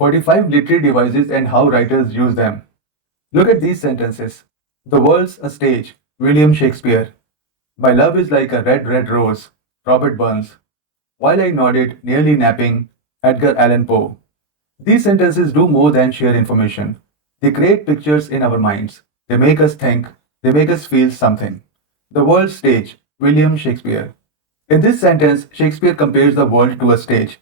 45 literary devices and how writers use them. Look at these sentences. The world's a stage, William Shakespeare. My love is like a red, red rose, Robert Burns. While I nodded, nearly napping, Edgar Allan Poe. These sentences do more than share information. They create pictures in our minds. They make us think. They make us feel something. The world's stage, William Shakespeare. In this sentence, Shakespeare compares the world to a stage.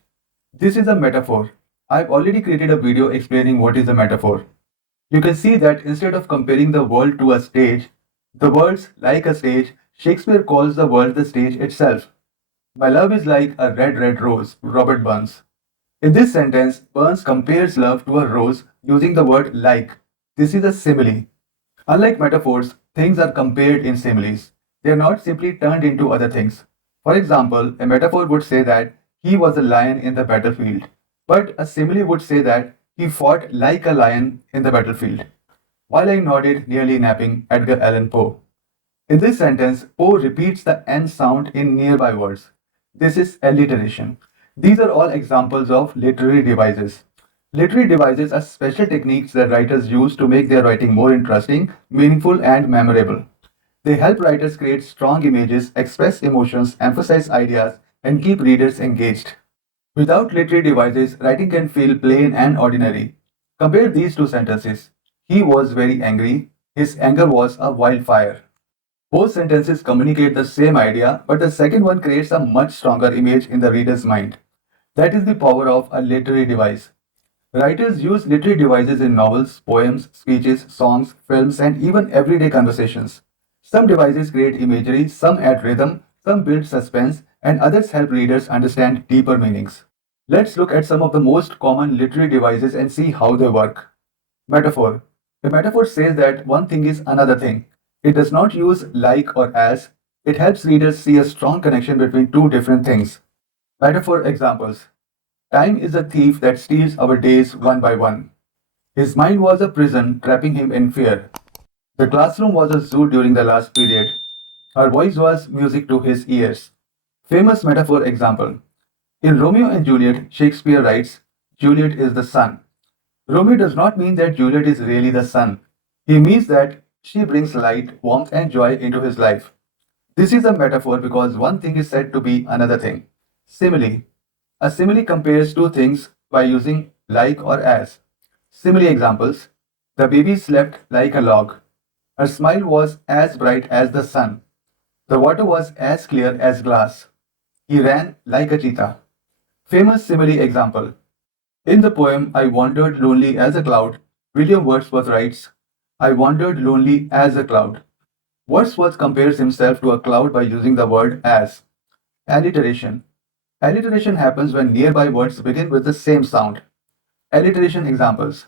This is a metaphor. I've already created a video explaining what is a metaphor. You can see that instead of comparing the world to a stage, the world's like a stage, Shakespeare calls the world the stage itself. My love is like a red, red rose, Robert Burns. In this sentence, Burns compares love to a rose using the word like. This is a simile. Unlike metaphors, things are compared in similes. They are not simply turned into other things. For example, a metaphor would say that he was a lion in the battlefield, but a simile would say that he fought like a lion in the battlefield. While I nodded, nearly napping, Edgar Allan Poe. In this sentence, Poe repeats the N sound in nearby words. This is alliteration. These are all examples of literary devices. Literary devices are special techniques that writers use to make their writing more interesting, meaningful, and memorable. They help writers create strong images, express emotions, emphasize ideas, and keep readers engaged. Without literary devices, writing can feel plain and ordinary. Compare these two sentences. He was very angry. His anger was a wildfire. Both sentences communicate the same idea, but the second one creates a much stronger image in the reader's mind. That is the power of a literary device. Writers use literary devices in novels, poems, speeches, songs, films, and even everyday conversations. Some devices create imagery, some add rhythm, some build suspense, and others help readers understand deeper meanings. Let's look at some of the most common literary devices and see how they work. Metaphor. The metaphor says that one thing is another thing. It does not use like or as. It helps readers see a strong connection between two different things. Metaphor examples. Time is a thief that steals our days one by one. His mind was a prison, trapping him in fear. The classroom was a zoo during the last period. Her voice was music to his ears. Famous metaphor example. In Romeo and Juliet, Shakespeare writes, Juliet is the sun. Romeo does not mean that Juliet is really the sun. He means that she brings light, warmth, and joy into his life. This is a metaphor because one thing is said to be another thing. Simile. A simile compares two things by using like or as. Simile examples. The baby slept like a log. Her smile was as bright as the sun. The water was as clear as glass. He ran like a cheetah. Famous simile example. In the poem I Wandered Lonely as a Cloud, William Wordsworth writes, I wandered lonely as a cloud. Wordsworth compares himself to a cloud by using the word as. Alliteration. Alliteration happens when nearby words begin with the same sound. Alliteration examples.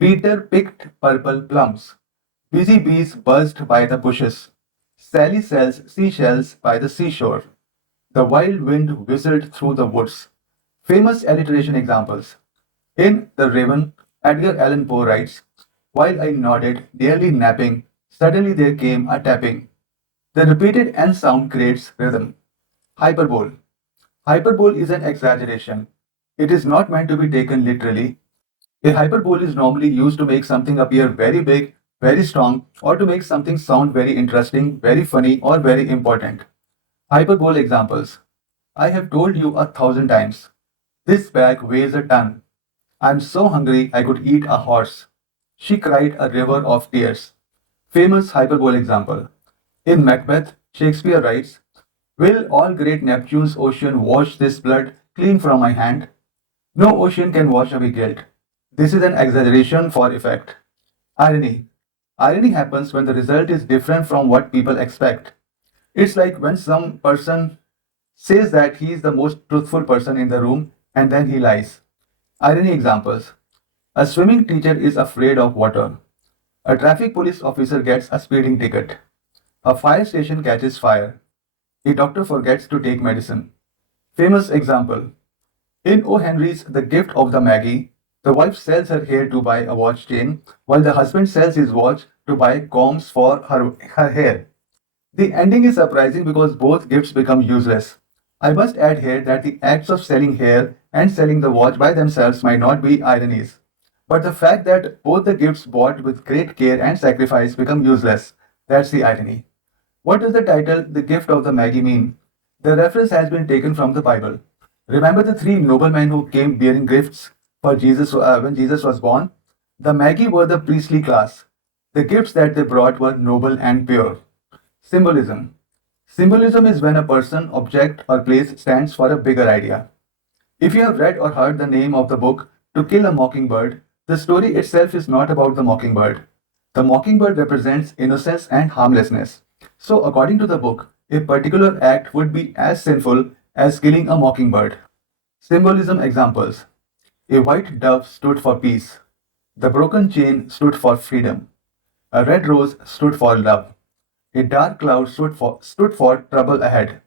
Peter picked purple plums. Busy bees buzzed by the bushes. Sally sells seashells by the seashore. The wild wind whistled through the woods. Famous alliteration examples. In The Raven, Edgar Allan Poe writes, While I nodded, nearly napping, suddenly there came a tapping. The repeated N sound creates rhythm. Hyperbole. Hyperbole is an exaggeration. It is not meant to be taken literally. A hyperbole is normally used to make something appear very big, very strong, or to make something sound very interesting, very funny, or very important. Hyperbole examples. I have told you 1,000 times. This bag weighs a ton. I'm so hungry I could eat a horse. She cried a river of tears. Famous hyperbole example. In Macbeth, Shakespeare writes, Will all great Neptune's ocean wash this blood clean from my hand? No ocean can wash away guilt. This is an exaggeration for effect. Irony. Irony happens when the result is different from what people expect. It's like when some person says that he is the most truthful person in the room and then he lies. Irony examples. A swimming teacher is afraid of water. A traffic police officer gets a speeding ticket. A fire station catches fire. A doctor forgets to take medicine. Famous example. In O. Henry's The Gift of the Maggie, the wife sells her hair to buy a watch chain, while the husband sells his watch to buy combs for her hair. The ending is surprising because both gifts become useless. I must add here that the acts of selling hair and selling the watch by themselves might not be ironies, but the fact that both the gifts bought with great care and sacrifice become useless, that's the irony. What does the title The Gift of the Magi mean? The reference has been taken from the Bible. Remember the three noblemen who came bearing gifts for Jesus when Jesus was born? The Magi were the priestly class. The gifts that they brought were noble and pure. Symbolism. Symbolism is when a person, object, or place stands for a bigger idea. If you have read or heard the name of the book To Kill a Mockingbird, the story itself is not about the mockingbird. The mockingbird represents innocence and harmlessness. So, according to the book, a particular act would be as sinful as killing a mockingbird. Symbolism examples: a white dove stood for peace, the broken chain stood for freedom, a red rose stood for love, a dark cloud stood for trouble ahead.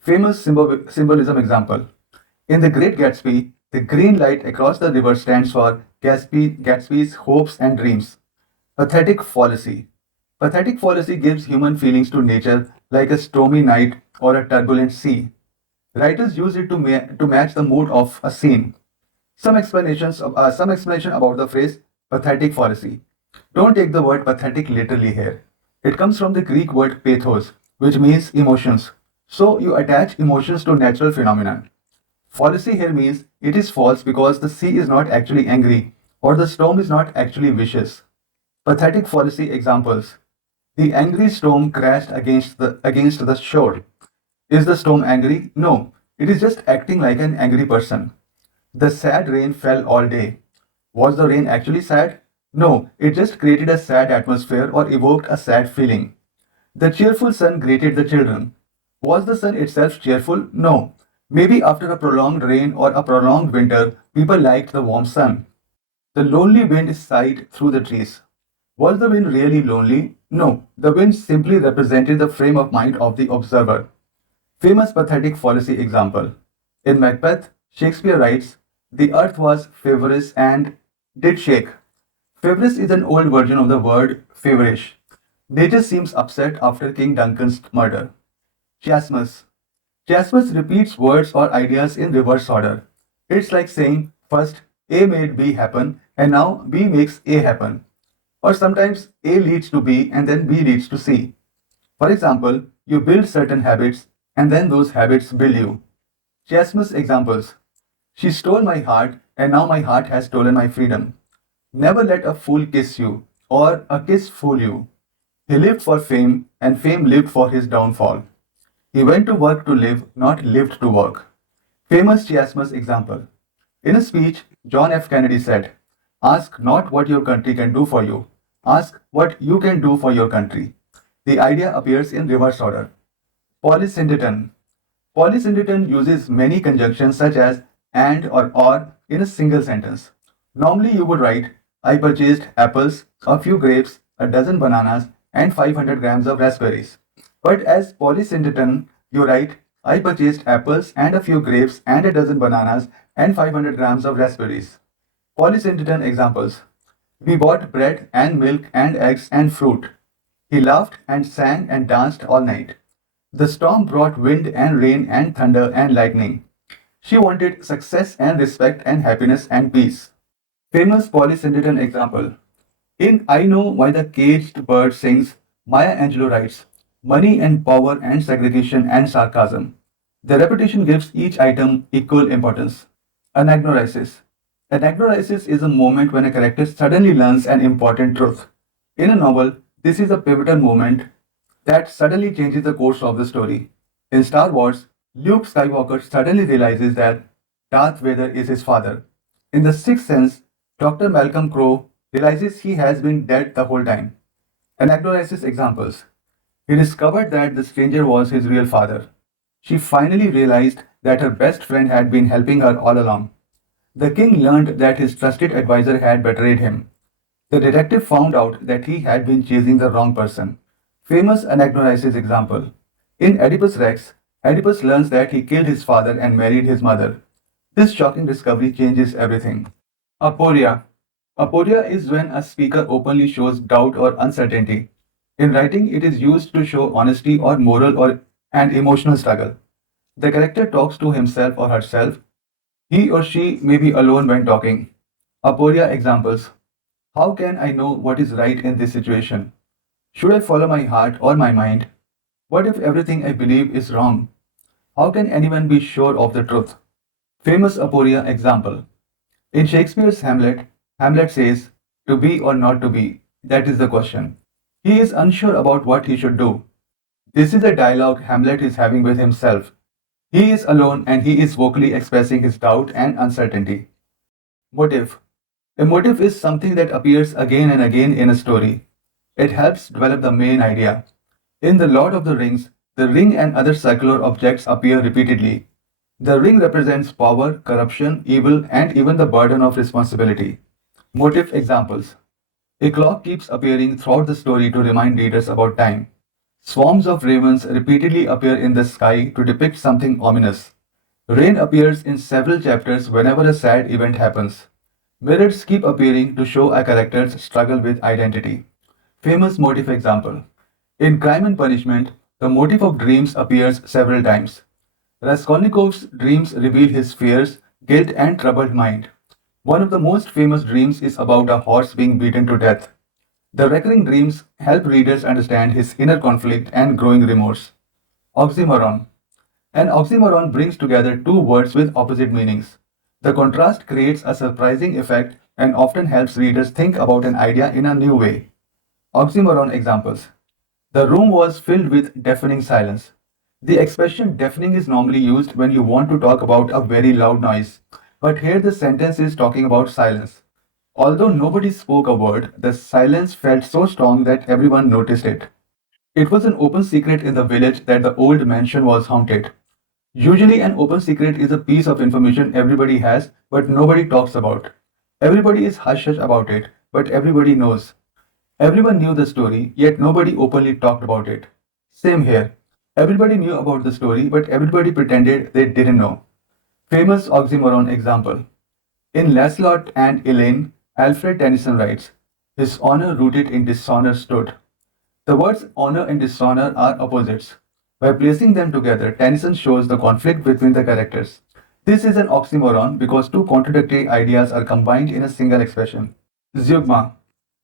Famous symbolism example. In The Great Gatsby, the green light across the river stands for Gatsby's hopes and dreams. Pathetic fallacy. Pathetic fallacy gives human feelings to nature like a stormy night or a turbulent sea. Writers use it to match the mood of a scene. Some explanation about the phrase pathetic fallacy. Don't take the word pathetic literally here. It comes from the Greek word pathos, which means emotions. So you attach emotions to natural phenomenon. Fallacy here means it is false because the sea is not actually angry or the storm is not actually vicious. Pathetic fallacy examples. The angry storm crashed against the shore. Is the storm angry? No, it is just acting like an angry person. The sad rain fell all day. Was the rain actually sad? No, it just created a sad atmosphere or evoked a sad feeling. The cheerful sun greeted the children. Was the sun itself cheerful? No. Maybe after a prolonged rain or a prolonged winter, people liked the warm sun. The lonely wind sighed through the trees. Was the wind really lonely? No, the wind simply represented the frame of mind of the observer. Famous pathetic fallacy example. In Macbeth, Shakespeare writes, the earth was feverish and did shake. Feverish is an old version of the word feverish. Nature seems upset after King Duncan's murder. Chiasmus. Chiasmus repeats words or ideas in reverse order. It's like saying, first A made B happen and now B makes A happen. Or sometimes A leads to B and then B leads to C. For example, you build certain habits and then those habits build you. Chiasmus examples. She stole my heart and now my heart has stolen my freedom. Never let a fool kiss you or a kiss fool you. He lived for fame and fame lived for his downfall. He went to work to live, not lived to work. Famous Chiasmus example. In a speech, John F. Kennedy said, ask not what your country can do for you. Ask what you can do for your country. The idea appears in reverse order. Polysyndeton. Polysyndeton uses many conjunctions such as and or in a single sentence. Normally you would write, I purchased apples, a few grapes, a dozen bananas, and 500 grams of raspberries. But as polysyndeton, you write, I purchased apples and a few grapes and a dozen bananas and 500 grams of raspberries. Polysyndeton examples. We bought bread and milk and eggs and fruit. He laughed and sang and danced all night. The storm brought wind and rain and thunder and lightning. She wanted success and respect and happiness and peace. Famous polysyndeton example. In I Know Why the Caged Bird Sings, Maya Angelou writes, money and power and segregation and sarcasm. The repetition gives each item equal importance. Anagnorisis. Anagnorisis is a moment when a character suddenly learns an important truth. In a novel, this is a pivotal moment that suddenly changes the course of the story. In Star Wars, Luke Skywalker suddenly realizes that Darth Vader is his father. In The Sixth Sense, Dr. Malcolm Crowe realizes he has been dead the whole time. Anagnorisis examples. He discovered that the stranger was his real father. She finally realized that her best friend had been helping her all along. The king learned that his trusted advisor had betrayed him. The detective found out that he had been chasing the wrong person. Famous Anagnorisis example. In Oedipus Rex, Oedipus learns that he killed his father and married his mother. This shocking discovery changes everything. Aporia. Aporia is when a speaker openly shows doubt or uncertainty. In writing, it is used to show honesty or moral and emotional struggle. The character talks to himself or herself. He or she may be alone when talking. Aporia examples. How can I know what is right in this situation? Should I follow my heart or my mind? What if everything I believe is wrong? How can anyone be sure of the truth? Famous Aporia example. In Shakespeare's Hamlet, Hamlet says, to be or not to be, that is the question. He is unsure about what he should do. This is a dialogue Hamlet is having with himself. He is alone and he is vocally expressing his doubt and uncertainty. Motif. A motif is something that appears again and again in a story. It helps develop the main idea. In The Lord of the Rings, the ring and other circular objects appear repeatedly. The ring represents power, corruption, evil, and even the burden of responsibility. Motif examples. A clock keeps appearing throughout the story to remind readers about time. Swarms of ravens repeatedly appear in the sky to depict something ominous. Rain appears in several chapters whenever a sad event happens. Mirrors keep appearing to show a character's struggle with identity. Famous motif example. In Crime and Punishment, the motif of dreams appears several times. Raskolnikov's dreams reveal his fears, guilt, and troubled mind. One of the most famous dreams is about a horse being beaten to death. The recurring dreams help readers understand his inner conflict and growing remorse. Oxymoron. An oxymoron brings together two words with opposite meanings. The contrast creates a surprising effect and often helps readers think about an idea in a new way. Oxymoron examples. The room was filled with deafening silence. The expression deafening is normally used when you want to talk about a very loud noise, but here the sentence is talking about silence. Although nobody spoke a word, the silence felt so strong that everyone noticed it. It was an open secret in the village that the old mansion was haunted. Usually, an open secret is a piece of information everybody has, but nobody talks about. Everybody is hush hush about it, but everybody knows. Everyone knew the story, yet nobody openly talked about it. Same here. Everybody knew about the story, but everybody pretended they didn't know. Famous oxymoron example. In Lancelot and Elaine, Alfred Tennyson writes, his honor rooted in dishonor stood. The words honor and dishonor are opposites. By placing them together, Tennyson shows the conflict between the characters. This is an oxymoron because two contradictory ideas are combined in a single expression. Zeugma.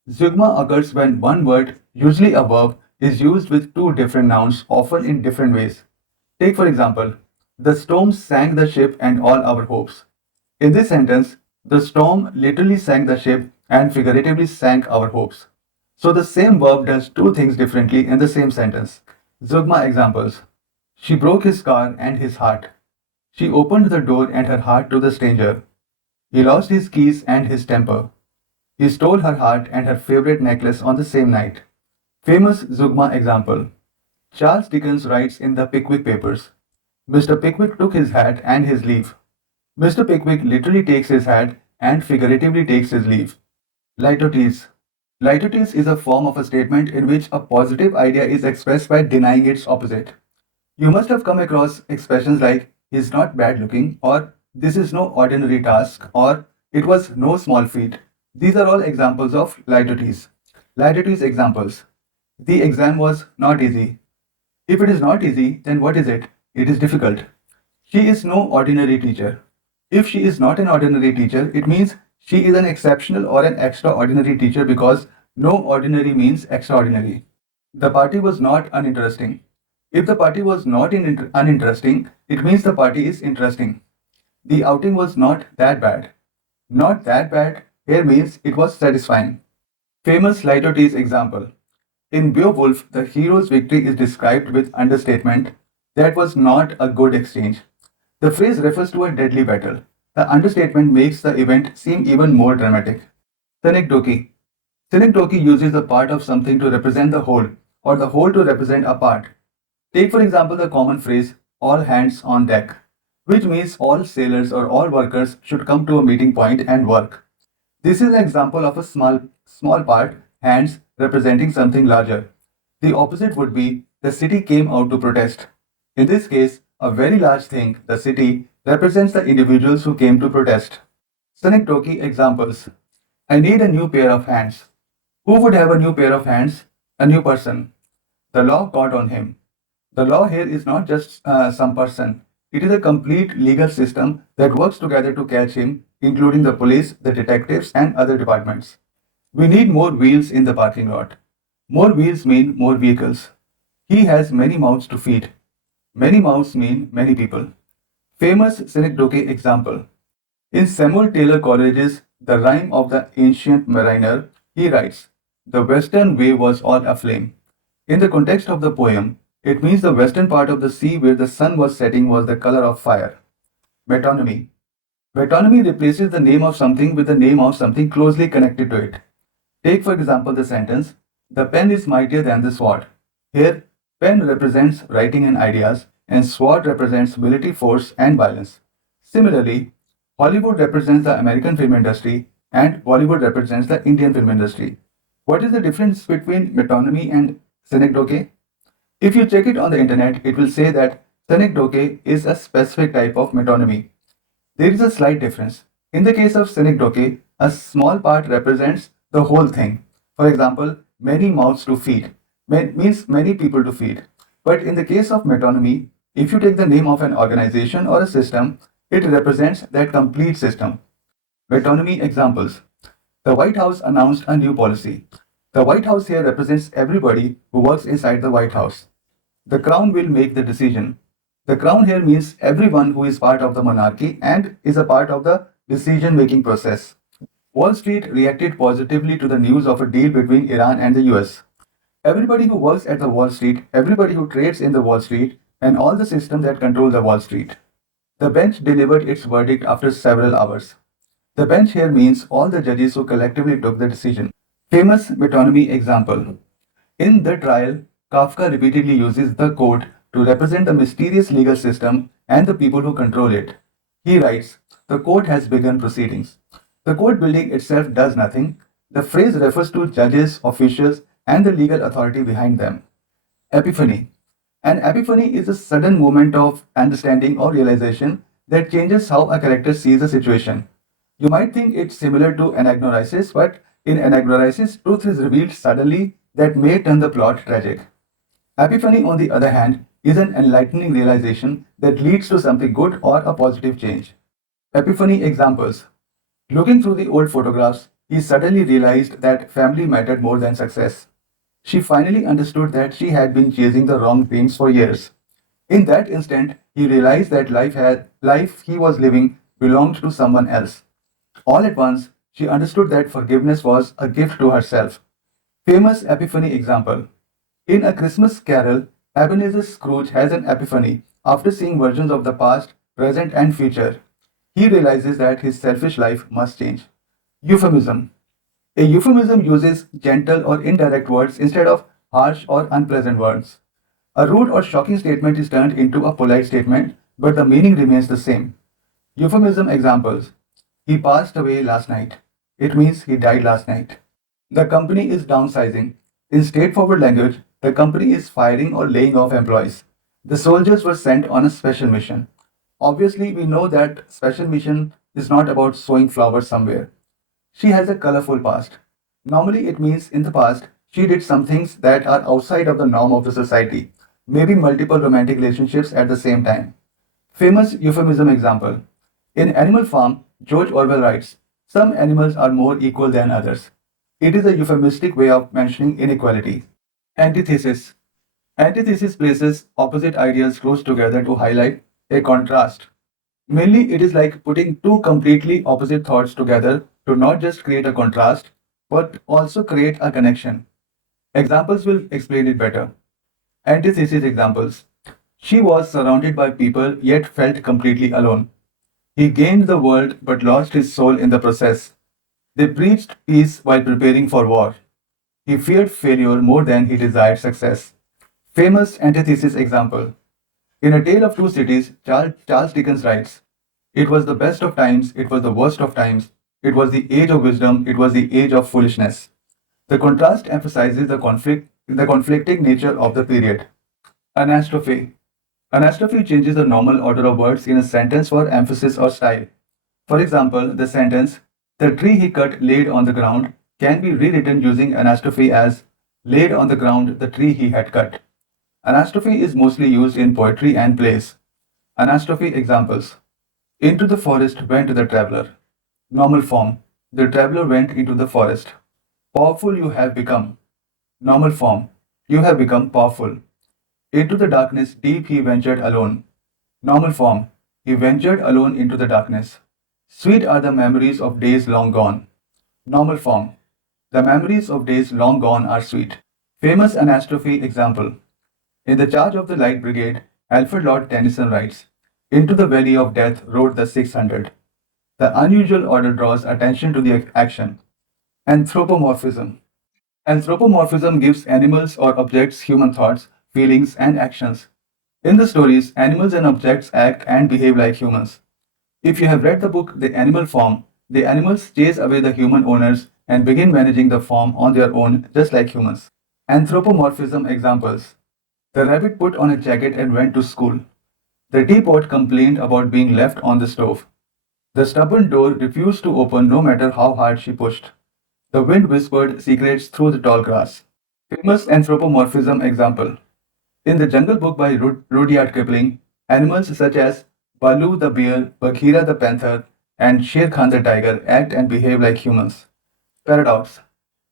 Zeugma occurs when one word, usually a verb, is used with two different nouns, often in different ways. Take for example, the storm sank the ship and all our hopes. In this sentence, the storm literally sank the ship and figuratively sank our hopes. So the same verb does two things differently in the same sentence. Zeugma examples. She broke his car and his heart. She opened the door and her heart to the stranger. He lost his keys and his temper. He stole her heart and her favorite necklace on the same night. Famous Zeugma example. Charles Dickens writes in the Pickwick Papers, Mr. Pickwick took his hat and his leave. Mr. Pickwick literally takes his hat and figuratively takes his leave. Litotes. Litotes is a form of a statement in which a positive idea is expressed by denying its opposite. You must have come across expressions like, he's not bad looking, or this is no ordinary task, or it was no small feat. These are all examples of litotes. Litotes examples. The exam was not easy. If it is not easy, then what is it? It is difficult. She is no ordinary teacher. If she is not an ordinary teacher, it means she is an exceptional or an extraordinary teacher because no ordinary means extraordinary. The party was not uninteresting. If the party was not uninteresting, it means the party is interesting. The outing was not that bad. Not that bad here means it was satisfying. Famous Litotes example. In Beowulf, the hero's victory is described with understatement. That was not a good exchange. The phrase refers to a deadly battle. The understatement makes the event seem even more dramatic. Synecdoche. Synecdoche uses a part of something to represent the whole, or the whole to represent a part. Take for example the common phrase, all hands on deck, which means all sailors or all workers should come to a meeting point and work. This is an example of a small part, hands, representing something larger. The opposite would be the city came out to protest. In this case, a very large thing, the city, represents the individuals who came to protest. Synecdoche examples. I need a new pair of hands. Who would have a new pair of hands? A new person. The law caught on him. The law here is not just some person. It is a complete legal system that works together to catch him, including the police, the detectives, and other departments. We need more wheels in the parking lot. More wheels mean more vehicles. He has many mouths to feed. Many mouths mean many people. Famous Synecdoche example. In Samuel Taylor Coleridge's The Rime of the Ancient Mariner, he writes, "The western wave was all aflame." In the context of the poem, it means the western part of the sea where the sun was setting was the color of fire. Metonymy. Metonymy replaces the name of something with the name of something closely connected to it. Take for example the sentence, "The pen is mightier than the sword." Here, pen represents writing and ideas, and sword represents military force and violence. Similarly, Hollywood represents the American film industry, and Bollywood represents the Indian film industry. What is the difference between metonymy and synecdoche? If you check it on the internet, it will say that synecdoche is a specific type of metonymy. There is a slight difference. In the case of synecdoche, a small part represents the whole thing. For example, many mouths to feed means many people to feed. But in the case of metonymy, if you take the name of an organization or a system, it represents that complete system. Metonymy examples. The White House announced a new policy. The White House here represents everybody who works inside the White House. The Crown will make the decision. The Crown here means everyone who is part of the monarchy and is a part of the decision making process. Wall Street reacted positively to the news of a deal between Iran and the US. Everybody who works at the Wall Street, everybody who trades in the Wall Street, and all the systems that control the Wall Street. The bench delivered its verdict after several hours. The bench here means all the judges who collectively took the decision. Famous metonymy example. In the trial, Kafka repeatedly uses the court to represent the mysterious legal system and the people who control it. He writes, "The court has begun proceedings." The court building itself does nothing. The phrase refers to judges, officials, and the legal authority behind them. Epiphany. An epiphany is a sudden moment of understanding or realization that changes how a character sees a situation. You might think it's similar to Anagnorisis, but in Anagnorisis, truth is revealed suddenly that may turn the plot tragic. Epiphany, on the other hand, is an enlightening realization that leads to something good or a positive change. Epiphany examples. Looking through the old photographs, he suddenly realized that family mattered more than success. She finally understood that she had been chasing the wrong dreams for years. In that instant, he realized that life he was living belonged to someone else. All at once, she understood that forgiveness was a gift to herself. Famous epiphany example. In A Christmas Carol, Ebenezer Scrooge has an epiphany after seeing versions of the past, present, and future. He realizes that his selfish life must change. Euphemism. A euphemism uses gentle or indirect words instead of harsh or unpleasant words. A rude or shocking statement is turned into a polite statement, but the meaning remains the same. Euphemism examples. He passed away last night. It means he died last night. The company is downsizing. In straightforward language, the company is firing or laying off employees. The soldiers were sent on a special mission. Obviously, we know that special mission is not about sowing flowers somewhere. She has a colorful past. Normally, it means in the past, she did some things that are outside of the norm of the society, maybe multiple romantic relationships at the same time. Famous euphemism example. In Animal Farm, George Orwell writes, "Some animals are more equal than others." It is a euphemistic way of mentioning inequality. Antithesis. Antithesis places opposite ideas close together to highlight a contrast. Mainly, it is like putting two completely opposite thoughts together to not just create a contrast, but also create a connection. Examples will explain it better. Antithesis examples. She was surrounded by people yet felt completely alone. He gained the world but lost his soul in the process. They preached peace while preparing for war. He feared failure more than he desired success. Famous antithesis example. In A Tale of Two Cities, Charles Dickens writes, "It was the best of times, it was the worst of times, it was the age of wisdom, it was the age of foolishness." The contrast emphasizes the conflicting nature of the period. Anastrophe. Anastrophe changes the normal order of words in a sentence for emphasis or style. For example, the sentence, "The tree he cut laid on the ground," can be rewritten using anastrophe as, "laid on the ground the tree he had cut." Anastrophe is mostly used in poetry and plays. Anastrophe examples. Into the forest went the traveler. Normal form. The traveler went into the forest. Powerful you have become. Normal form. You have become powerful. Into the darkness deep he ventured alone. Normal form. He ventured alone into the darkness. Sweet are the memories of days long gone. Normal form. The memories of days long gone are sweet. Famous Anastrophe example. In The Charge of the Light Brigade, Alfred Lord Tennyson writes, Into the valley of death rode the 600. The unusual order draws attention to the action. Anthropomorphism. Anthropomorphism gives animals or objects human thoughts, feelings, and actions. In the stories, animals and objects act and behave like humans. If you have read the book The Animal Farm, the animals chase away the human owners and begin managing the farm on their own, just like humans. Anthropomorphism examples. The rabbit put on a jacket and went to school. The teapot complained about being left on the stove. The stubborn door refused to open no matter how hard she pushed. The wind whispered secrets through the tall grass. Famous anthropomorphism example. In the Jungle Book by Rudyard Kipling, animals such as Balu the bear, Bagheera the panther, and Sher Khan the tiger act and behave like humans. Paradox.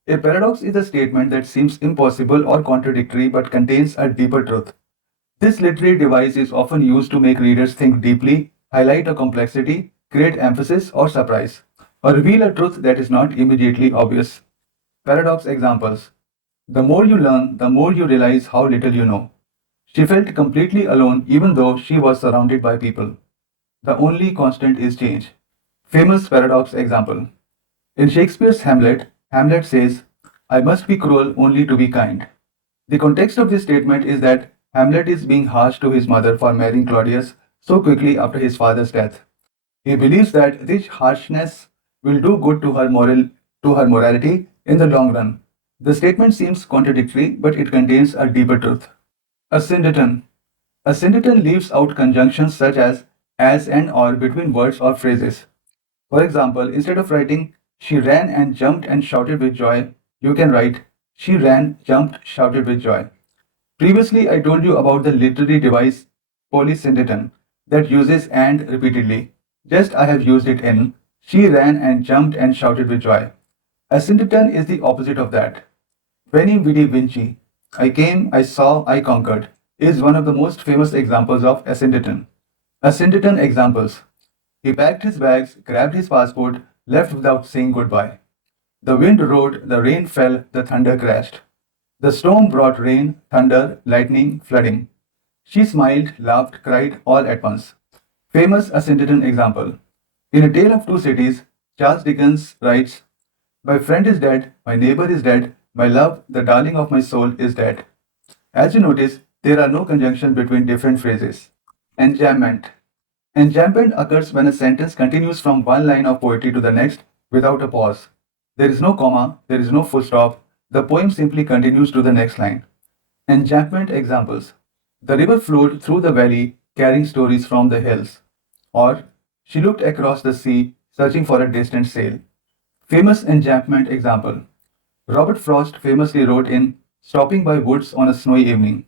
A paradox is a statement that seems impossible or contradictory but contains a deeper truth. This literary device is often used to make readers think deeply, highlight a complexity, create emphasis or surprise, or reveal a truth that is not immediately obvious. Paradox examples. The more you learn, the more you realize how little you know. She felt completely alone even though she was surrounded by people. The only constant is change. Famous paradox example. In Shakespeare's Hamlet, Hamlet says, I must be cruel only to be kind. The context of this statement is that Hamlet is being harsh to his mother for marrying Claudius so quickly after his father's death. He believes that this harshness will do good to her morality in the long run. The statement seems contradictory, but it contains a deeper truth. Asyndeton. Asyndeton leaves out conjunctions such as and or between words or phrases. For example, instead of writing she ran and jumped and shouted with joy, you can write she ran, jumped, shouted with joy. Previously, I told you about the literary device Polysyndeton that uses and repeatedly. Just I have used it in she ran and jumped and shouted with joy. Asyndeton is the opposite of that. Veni vidi vinci, I came, I saw, I conquered, is one of the most famous examples of Asyndeton. Asyndeton examples. He packed his bags, grabbed his passport, left without saying goodbye. The wind roared, the rain fell, the thunder crashed. The storm brought rain, thunder, lightning, flooding. She smiled, laughed, cried all at once. Famous Asyndeton example. In A Tale of Two Cities, Charles Dickens writes, My friend is dead, my neighbor is dead, my love, the darling of my soul, is dead. As you notice, there are no conjunctions between different phrases. Enjambment. Enjambment occurs when a sentence continues from one line of poetry to the next without a pause. There is no comma, there is no full stop, the poem simply continues to the next line. Enjambment examples. The river flowed through the valley carrying stories from the hills. Or, she looked across the sea searching for a distant sail. Famous enjambment example. Robert Frost famously wrote in Stopping by Woods on a Snowy Evening.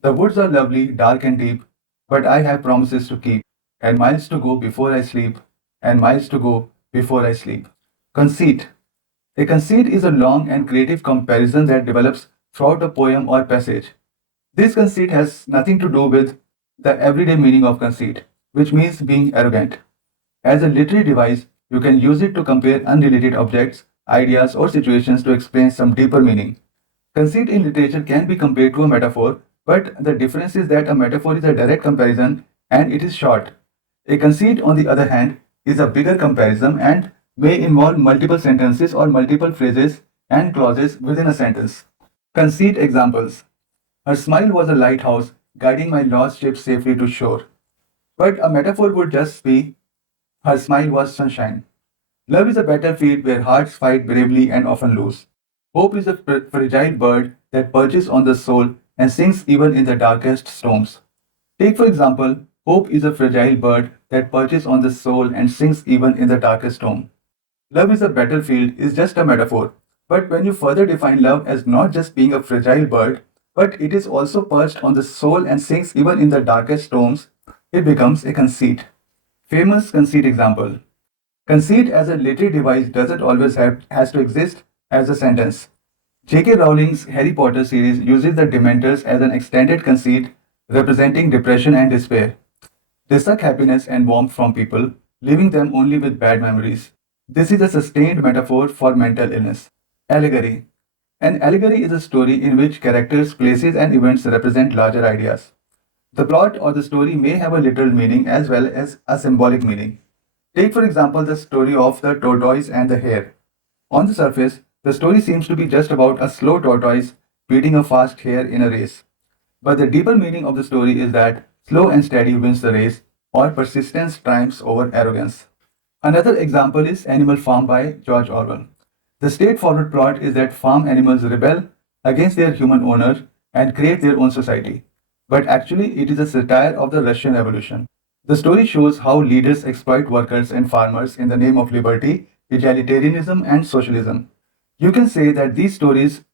The woods are lovely, dark and deep, but I have promises to keep, and miles to go before I sleep, and miles to go before I sleep. Conceit. A conceit is a long and creative comparison that develops throughout a poem or passage. This conceit has nothing to do with the everyday meaning of conceit, which means being arrogant. As a literary device, you can use it to compare unrelated objects, ideas, or situations to explain some deeper meaning. Conceit in literature can be compared to a metaphor, but the difference is that a metaphor is a direct comparison and it is short. A conceit, on the other hand, is a bigger comparison and may involve multiple sentences or multiple phrases and clauses within a sentence. Conceit examples. Her smile was a lighthouse guiding my lost ship safely to shore. But a metaphor would just be her smile was sunshine. Love is a battlefield where hearts fight bravely and often lose. Hope is a fragile bird that perches on the soul and sings even in the darkest storms. Take, for example, hope is a fragile bird that perches on the soul and sings even in the darkest storm. Love is a battlefield is just a metaphor, but when you further define love as not just being a fragile bird, but it is also perched on the soul and sings even in the darkest storms, it becomes a conceit. Famous conceit example. Conceit as a literary device doesn't always has to exist as a sentence. J.K. Rowling's Harry Potter series uses the Dementors as an extended conceit representing depression and despair. They suck happiness and warmth from people, leaving them only with bad memories. This is a sustained metaphor for mental illness. Allegory. An allegory is a story in which characters, places, and events represent larger ideas. The plot or the story may have a literal meaning as well as a symbolic meaning. Take, for example, the story of the tortoise and the hare. On the surface, the story seems to be just about a slow tortoise beating a fast hare in a race. But the deeper meaning of the story is that slow and steady wins the race, or persistence triumphs over arrogance. Another example is Animal Farm by George Orwell. The straightforward plot is that farm animals rebel against their human owner and create their own society. But actually, it is a satire of the Russian Revolution. The story shows how leaders exploit workers and farmers in the name of liberty, egalitarianism, and socialism. You can say that these stories,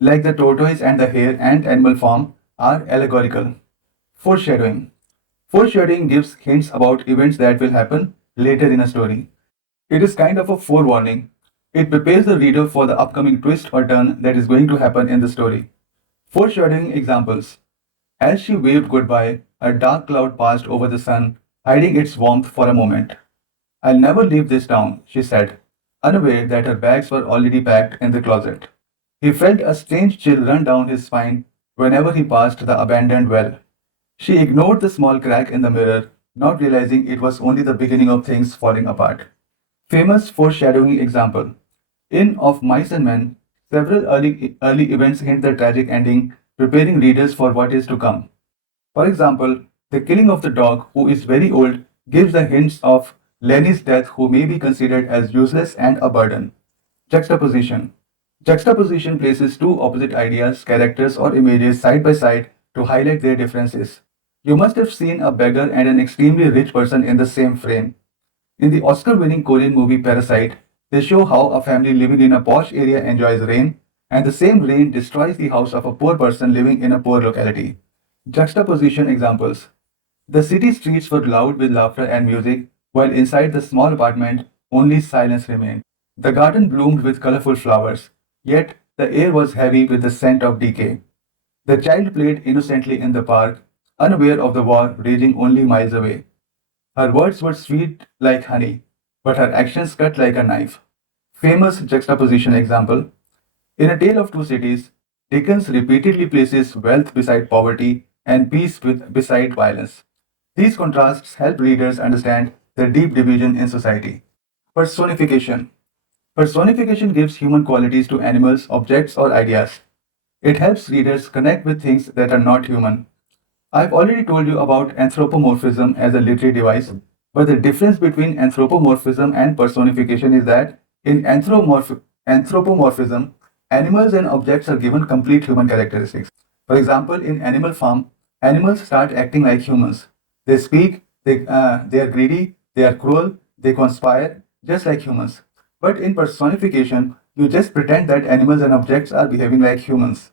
like the tortoise and the hare and Animal Farm, are allegorical. Foreshadowing. Foreshadowing gives hints about events that will happen later in a story. It is kind of a forewarning. It prepares the reader for the upcoming twist or turn that is going to happen in the story. Foreshadowing examples. As she waved goodbye, a dark cloud passed over the sun, hiding its warmth for a moment. I'll never leave this town, she said, unaware that her bags were already packed in the closet. He felt a strange chill run down his spine whenever he passed the abandoned well. She ignored the small crack in the mirror, not realizing it was only the beginning of things falling apart. Famous foreshadowing example. In Of Mice and Men, several early events hint the tragic ending, preparing readers for what is to come. For example, the killing of the dog, who is very old, gives the hints of Lenny's death, who may be considered as useless and a burden. Juxtaposition. Juxtaposition places two opposite ideas, characters, or images side by side to highlight their differences. You must have seen a beggar and an extremely rich person in the same frame. In the Oscar winning Korean movie Parasite, they show how a family living in a posh area enjoys rain, and the same rain destroys the house of a poor person living in a poor locality. Juxtaposition examples. The city streets were loud with laughter and music, while inside the small apartment only silence remained. The garden bloomed with colorful flowers, yet the air was heavy with the scent of decay. The child played innocently in the park, unaware of the war raging only miles away. Her words were sweet like honey, but her actions cut like a knife. Famous juxtaposition example. In A Tale of Two Cities, Dickens repeatedly places wealth beside poverty and peace beside violence. These contrasts help readers understand the deep division in society. Personification. Personification gives human qualities to animals, objects, or ideas. It helps readers connect with things that are not human. I've already told you about anthropomorphism as a literary device, but the difference between anthropomorphism and personification is that in anthropomorphism, animals and objects are given complete human characteristics. For example, in Animal Farm, animals start acting like humans. They speak, they are greedy, they are cruel, they conspire, just like humans. But in personification, you just pretend that animals and objects are behaving like humans.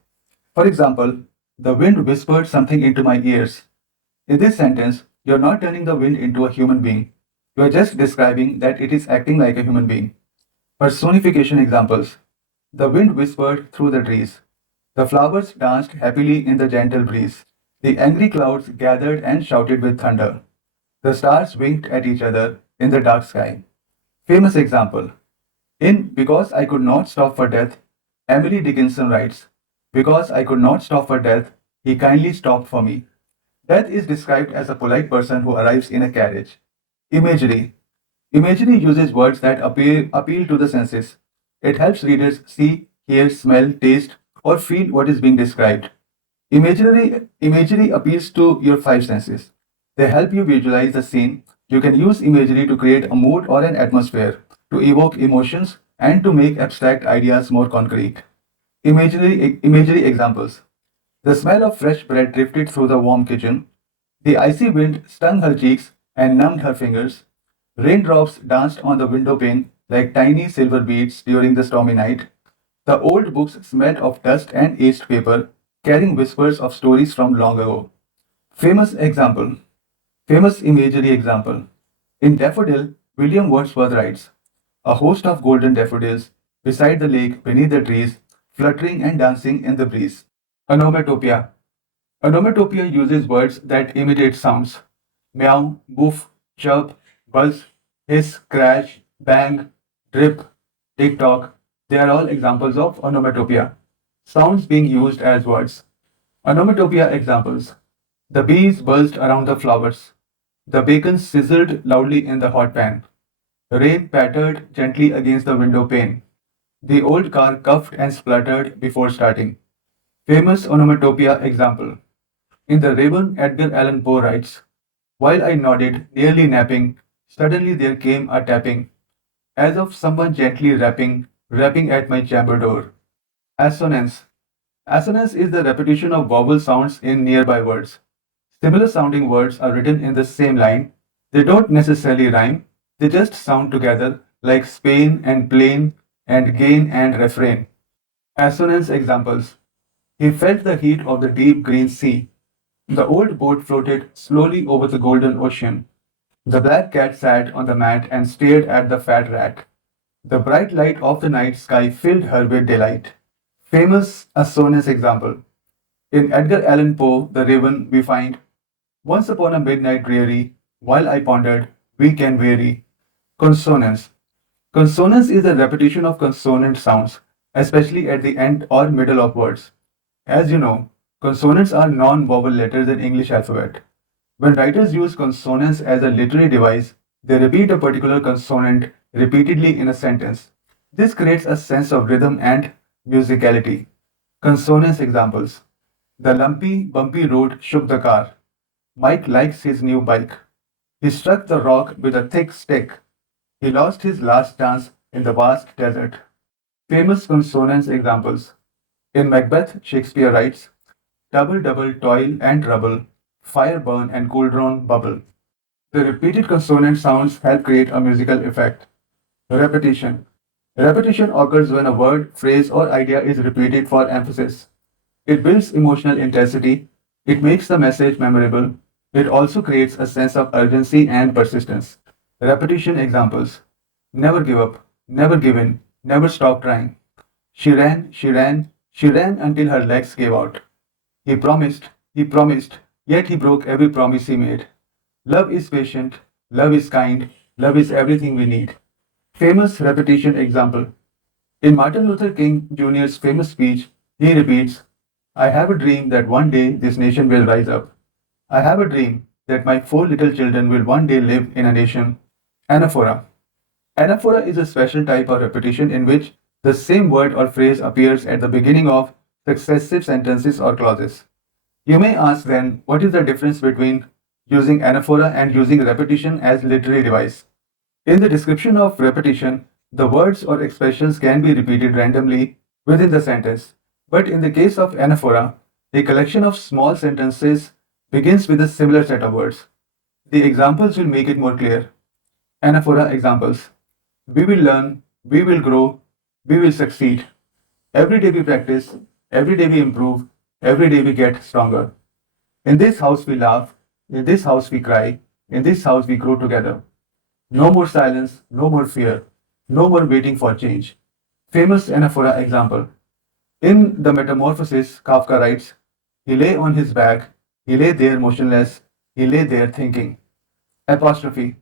For example, the wind whispered something into my ears. In this sentence, you're not turning the wind into a human being. You are just describing that it is acting like a human being. Personification examples. The wind whispered through the trees. The flowers danced happily in the gentle breeze. The angry clouds gathered and shouted with thunder. The stars winked at each other in the dark sky. Famous example. In Because I Could Not Stop for Death, Emily Dickinson writes, because I could not stop for death, he kindly stopped for me. Death is described as a polite person who arrives in a carriage. Imagery. Imagery uses words that appeal to the senses. It helps readers see, hear, smell, taste, or feel what is being described. Imagery appeals to your five senses. They help you visualize the scene. You can use imagery to create a mood or an atmosphere, to evoke emotions, and to make abstract ideas more concrete. Imagery examples. The smell of fresh bread drifted through the warm kitchen. The icy wind stung her cheeks and numbed her fingers. Raindrops danced on the window pane like tiny silver beads during the stormy night. The old books smelled of dust and aged paper, carrying whispers of stories from long ago. Famous example. Famous imagery example. In Daffodil, William Wordsworth writes, "A host of golden daffodils beside the lake beneath the trees, fluttering and dancing in the breeze." Onomatopoeia. Onomatopoeia uses words that imitate sounds. Meow, boof, chirp, buzz, hiss, crash, bang, drip, tick tock. They are all examples of onomatopoeia. Sounds being used as words. Onomatopoeia examples. The bees buzzed around the flowers. The bacon sizzled loudly in the hot pan. Rain pattered gently against the window pane. The old car coughed and spluttered before starting. Famous onomatopoeia example. In The Raven, Edgar Allan Poe writes, "While I nodded, nearly napping, suddenly there came a tapping, as of someone gently rapping at my chamber door." Assonance. Assonance is the repetition of vowel sounds in nearby words. Similar sounding words are written in the same line. They don't necessarily rhyme, they just sound together like Spain and plain and gain and refrain. Assonance examples. He felt the heat of the deep green sea. The old boat floated slowly over the golden ocean. The black cat sat on the mat and stared at the fat rat. The bright light of the night sky filled her with delight. Famous assonance example. In Edgar Allan Poe, The Raven, we find, "Once upon a midnight dreary, while I pondered, weak and weary." Consonance. Consonance is the repetition of consonant sounds, especially at the end or middle of words. As you know, consonants are non-vowel letters in English alphabet. When writers use consonants as a literary device, they repeat a particular consonant repeatedly in a sentence. This creates a sense of rhythm and musicality. Consonance examples. The lumpy, bumpy road shook the car. Mike likes his new bike. He struck the rock with a thick stick. He lost his last dance in the vast desert. Famous consonance examples. In Macbeth, Shakespeare writes, "Double, double, toil and trouble, fire burn and cauldron bubble." The repeated consonant sounds help create a musical effect. Repetition. Repetition occurs when a word, phrase, or idea is repeated for emphasis. It builds emotional intensity, it makes the message memorable, it also creates a sense of urgency and persistence. Repetition examples. Never give up, never give in, never stop trying. She ran until her legs gave out. He promised, yet he broke every promise he made. Love is patient, love is kind, love is everything we need. Famous repetition example. In Martin Luther King Jr.'s famous speech, he repeats, "I have a dream that one day this nation will rise up. I have a dream that my four little children will one day live in a nation." Anaphora. Anaphora is a special type of repetition in which the same word or phrase appears at the beginning of successive sentences or clauses. You may ask then, what is the difference between using anaphora and using repetition as literary device? In the description of repetition, the words or expressions can be repeated randomly within the sentence. But in the case of anaphora, a collection of small sentences begins with a similar set of words. The examples will make it more clear. Anaphora examples. We will learn, we will grow, we will succeed. Every day we practice, every day we improve, every day we get stronger. In this house we laugh, in this house we cry, in this house we grow together. No more silence, no more fear, no more waiting for change. Famous anaphora example. In The Metamorphosis, Kafka writes, "He lay on his back, he lay there motionless, he lay there thinking." Apostrophe.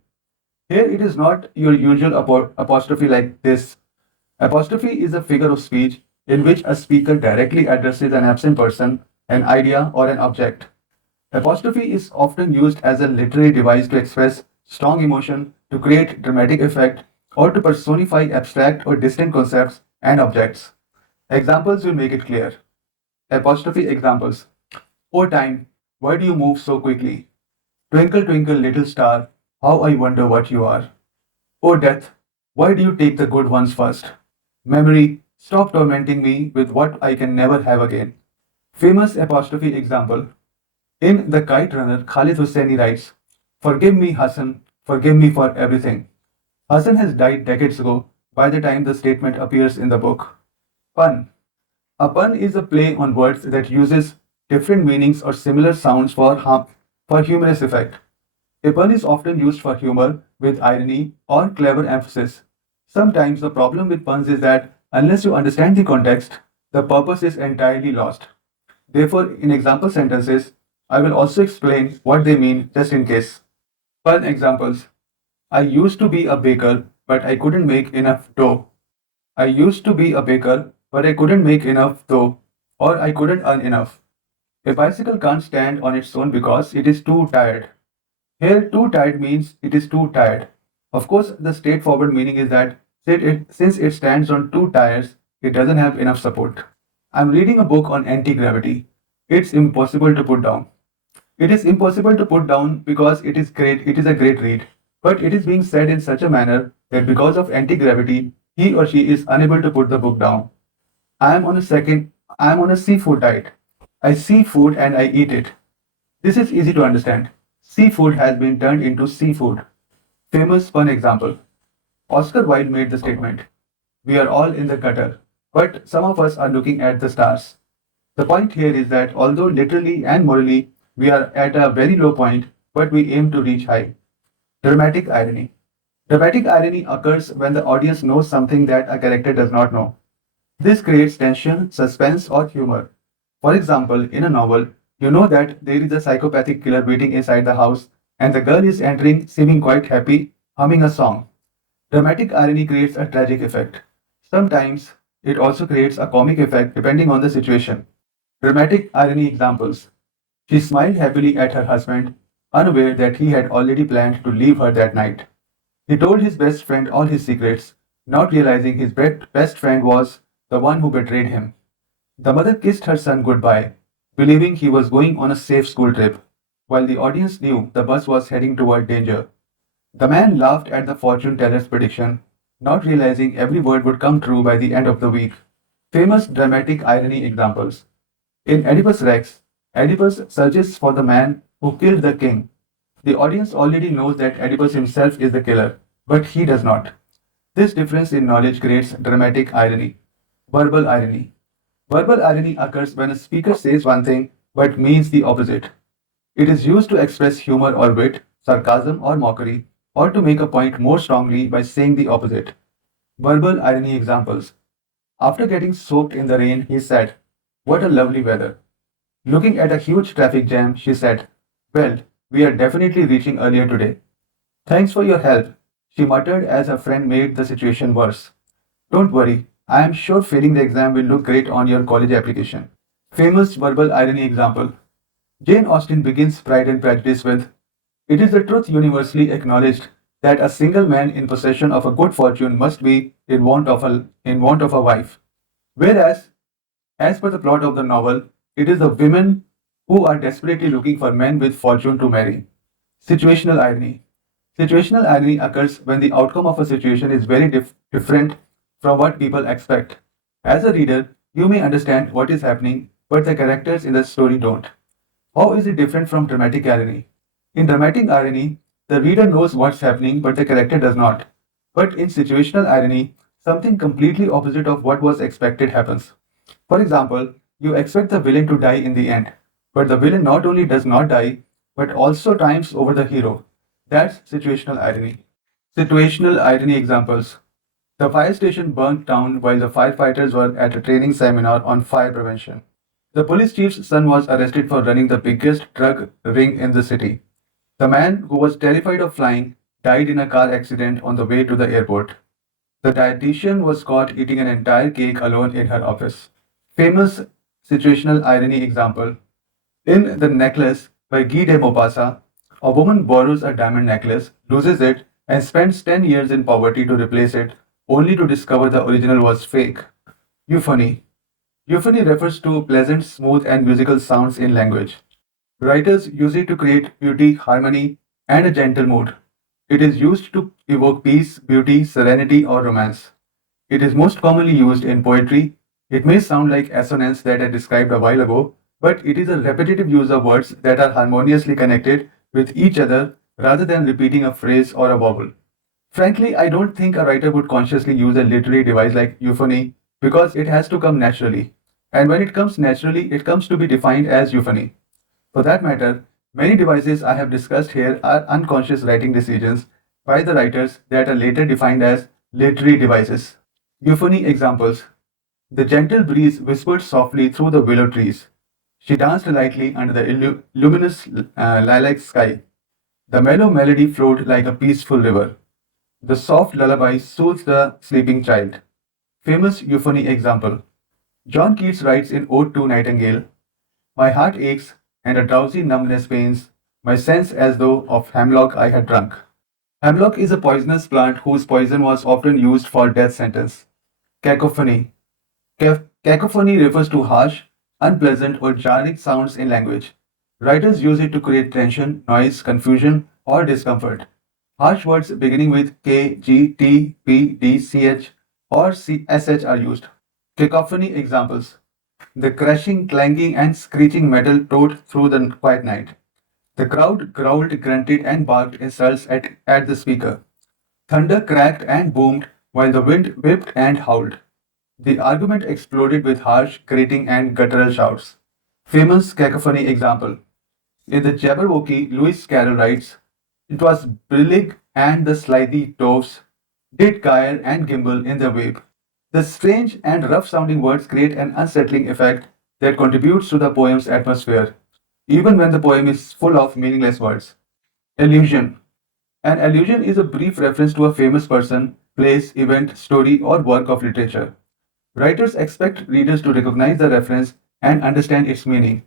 Here it is not your usual apostrophe like this. Apostrophe is a figure of speech in which a speaker directly addresses an absent person, an idea, or an object. Apostrophe is often used as a literary device to express strong emotion, to create dramatic effect, or to personify abstract or distant concepts and objects. Examples will make it clear. Apostrophe examples. "Oh time, why do you move so quickly? Twinkle, twinkle, little star, how I wonder what you are. Oh death, why do you take the good ones first? Memory, stop tormenting me with what I can never have again." Famous apostrophe example. In The Kite Runner, Khalid Hosseini writes, "Forgive me, Hassan, forgive me for everything." Hassan has died decades ago by the time the statement appears in the book. Pun. A pun is a play on words that uses different meanings or similar sounds for humorous effect. A pun is often used for humor with irony or clever emphasis. Sometimes the problem with puns is that unless you understand the context, the purpose is entirely lost. Therefore, in example sentences, I will also explain what they mean just in case. Pun examples. I used to be a baker, but I couldn't make enough dough. I used to be a baker, but I couldn't make enough dough, or I couldn't earn enough. A bicycle can't stand on its own because it is too tired. Here, too tired means it is too tired. Of course, the straightforward meaning is that since it stands on two tires, it doesn't have enough support. I'm reading a book on anti-gravity. It's impossible to put down. It is impossible to put down because it is a great read. But it is being said in such a manner that because of anti-gravity, he or she is unable to put the book down. I am on a seafood diet. I see food and I eat it. This is easy to understand. Seafood has been turned into seafood. Famous pun example. Oscar Wilde made the statement, "We are all in the gutter, but some of us are looking at the stars." The point here is that although literally and morally we are at a very low point, but we aim to reach high. Dramatic irony. Dramatic irony occurs when the audience knows something that a character does not know. This creates tension, suspense, or humor. For example, in a novel, you know that there is a psychopathic killer waiting inside the house, and the girl is entering seeming quite happy, humming a song. Dramatic irony creates a tragic effect. Sometimes it also creates a comic effect depending on the situation. Dramatic irony examples. She smiled happily at her husband, unaware that he had already planned to leave her that night. He told his best friend all his secrets, not realizing his best friend was the one who betrayed him. The mother kissed her son goodbye, believing he was going on a safe school trip, while the audience knew the bus was heading toward danger. The man laughed at the fortune teller's prediction, not realizing every word would come true by the end of the week. Famous dramatic irony examples. In Oedipus Rex, Oedipus searches for the man who killed the king. The audience already knows that Oedipus himself is the killer, but he does not. This difference in knowledge creates dramatic irony. Verbal irony. Verbal irony occurs when a speaker says one thing but means the opposite. It is used to express humor or wit, sarcasm or mockery, or to make a point more strongly by saying the opposite. Verbal irony examples. After getting soaked in the rain, he said, "What a lovely weather." Looking at a huge traffic jam, she said, "Well, we are definitely reaching earlier today." "Thanks for your help," she muttered as her friend made the situation worse. "Don't worry, I am sure failing the exam will look great on your college application." Famous verbal irony example. Jane Austen begins Pride and Prejudice with, "It is the truth universally acknowledged that a single man in possession of a good fortune must be in want of a wife." Whereas, as per the plot of the novel, it is the women who are desperately looking for men with fortune to marry. Situational irony. Situational irony occurs when the outcome of a situation is very different from what people expect. As a reader, you may understand what is happening, but the characters in the story don't. How is it different from dramatic irony? In dramatic irony, the reader knows what's happening, but the character does not. But in situational irony, something completely opposite of what was expected happens. For example, you expect the villain to die in the end, but the villain not only does not die, but also triumphs over the hero. That's situational irony. Situational irony examples. The fire station burnt down while the firefighters were at a training seminar on fire prevention. The police chief's son was arrested for running the biggest drug ring in the city. The man, who was terrified of flying, died in a car accident on the way to the airport. The dietitian was caught eating an entire cake alone in her office. Famous situational irony example. In The Necklace by Guy de Maupassant, a woman borrows a diamond necklace, loses it, and spends 10 years in poverty to replace it, only to discover the original was fake. Euphony. Euphony refers to pleasant, smooth, and musical sounds in language. Writers use it to create beauty, harmony, and a gentle mood. It is used to evoke peace, beauty, serenity, or romance. It is most commonly used in poetry. It may sound like assonance that I described a while ago, but it is a repetitive use of words that are harmoniously connected with each other rather than repeating a phrase or a vowel. Frankly, I don't think a writer would consciously use a literary device like euphony because it has to come naturally. And when it comes naturally, it comes to be defined as euphony. For that matter, Many devices I have discussed here are unconscious writing decisions by the writers that are later defined as literary devices. Euphony examples. The gentle breeze whispered softly through the willow trees. She danced lightly under the luminous lilac sky. The mellow melody flowed like a peaceful river. The soft lullaby soothed the sleeping child. Famous euphony example. John Keats writes in Ode to Nightingale, my heart aches and a drowsy numbness pains my sense as though of hemlock I had drunk. Hemlock is a poisonous plant whose poison was often used for death sentence. Cacophony. Cacophony refers to harsh, unpleasant, or jarring sounds in language. Writers use it to create tension, noise, confusion, or discomfort. Harsh words beginning with K, G, T, P, D, CH, or SH are used. Cacophony examples. The crashing, clanging, and screeching metal tore through the quiet night. The crowd growled, grunted, and barked insults at the speaker. Thunder cracked and boomed while the wind whipped and howled. The argument exploded with harsh, grating, and guttural shouts. Famous cacophony example. In the Jabberwocky, Lewis Carroll writes, it was brillig and the slithy toves did gyre and gimble in the wave. The strange and rough sounding words create an unsettling effect that contributes to the poem's atmosphere, even when the poem is full of meaningless words. Allusion. An allusion is a brief reference to a famous person, place, event, story, or work of literature. Writers expect readers to recognize the reference and understand its meaning.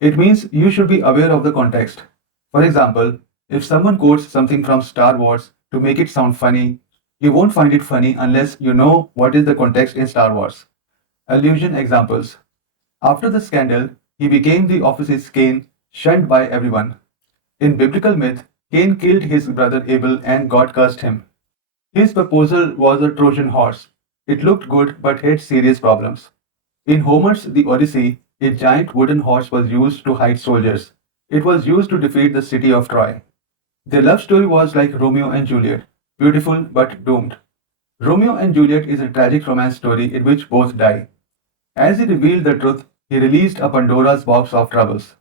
It means you should be aware of the context. For example, if someone quotes something from Star Wars to make it sound funny, you won't find it funny unless you know what is the context in Star Wars. Allusion examples. After the scandal, he became the office's Cain, shunned by everyone. In biblical myth, Cain killed his brother Abel and God cursed him. His proposal was a Trojan horse. It looked good but had serious problems. In Homer's The Odyssey, a giant wooden horse was used to hide soldiers. It was used to defeat the city of Troy. Their love story was like Romeo and Juliet, beautiful but doomed. Romeo and Juliet is a tragic romance story in which both die. As he revealed the truth, he released a Pandora's box of troubles.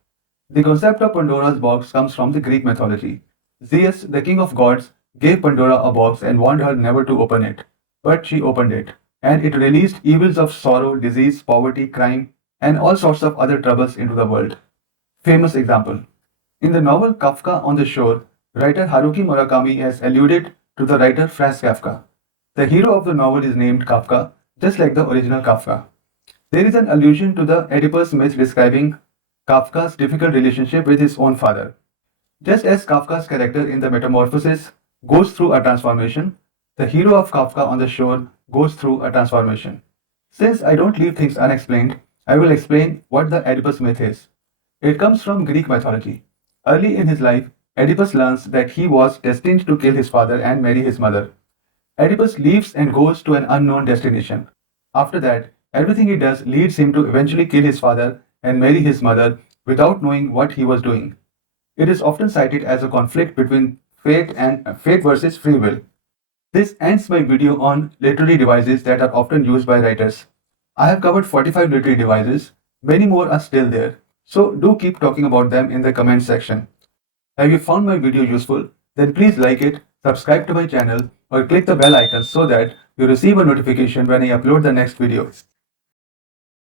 The concept of Pandora's box comes from the Greek mythology. Zeus, the king of gods, gave Pandora a box and warned her never to open it. But she opened it, and it released evils of sorrow, disease, poverty, crime, and all sorts of other troubles into the world. Famous example. In the novel Kafka on the Shore, writer Haruki Murakami has alluded to the writer Franz Kafka. The hero of the novel is named Kafka, just like the original Kafka. There is an allusion to the Oedipus myth describing Kafka's difficult relationship with his own father. Just as Kafka's character in the Metamorphosis goes through a transformation, the hero of Kafka on the Shore goes through a transformation. Since I don't leave things unexplained, I will explain what the Oedipus myth is. It comes from Greek mythology. Early in his life, Oedipus learns that he was destined to kill his father and marry his mother. Oedipus leaves and goes to an unknown destination. After that, everything he does leads him to eventually kill his father and marry his mother without knowing what he was doing. It is often cited as a conflict between fate versus free will. This ends my video on literary devices that are often used by writers. I have covered 45 literary devices. Many more are still there. So do keep talking about them in the comment section. Have you found my video useful? Then please like it, subscribe to my channel, or click the bell icon so that you receive a notification when I upload the next video.